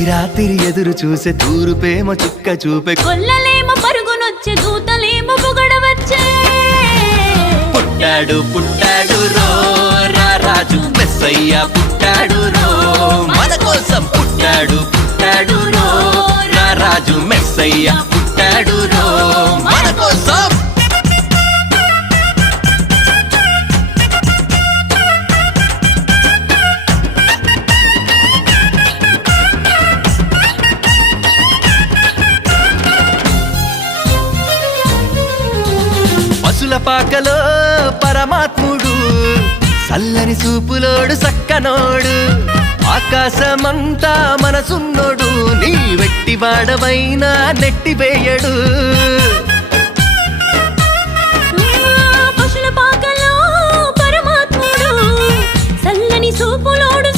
ప్రతి రాత్రి ఎదురు చూసే తూరుపేమో చుక్క చూపే కొల్లలేమో పరుగునొచ్చే దూతలేమో పొగడవచ్చే పుట్టాడు పుట్టాడు రో రారాజు మెస్సయ్య పుట్టాడు రో మన కోసం పుట్టాడు పుట్టాడు రో రారాజు మెస్సయ్య పుట్టాడు రో మన కోసం పశుల పాకలో పరమాత్ముడు చల్లని చూపులోడు సక్కనోడు ఆకాశమంతా మనసున్నోడు నీ వెట్టి వాడవైనా నెట్టివేయడు పశుల పాకలో పరమాత్ముడు చల్లని చూపులోడు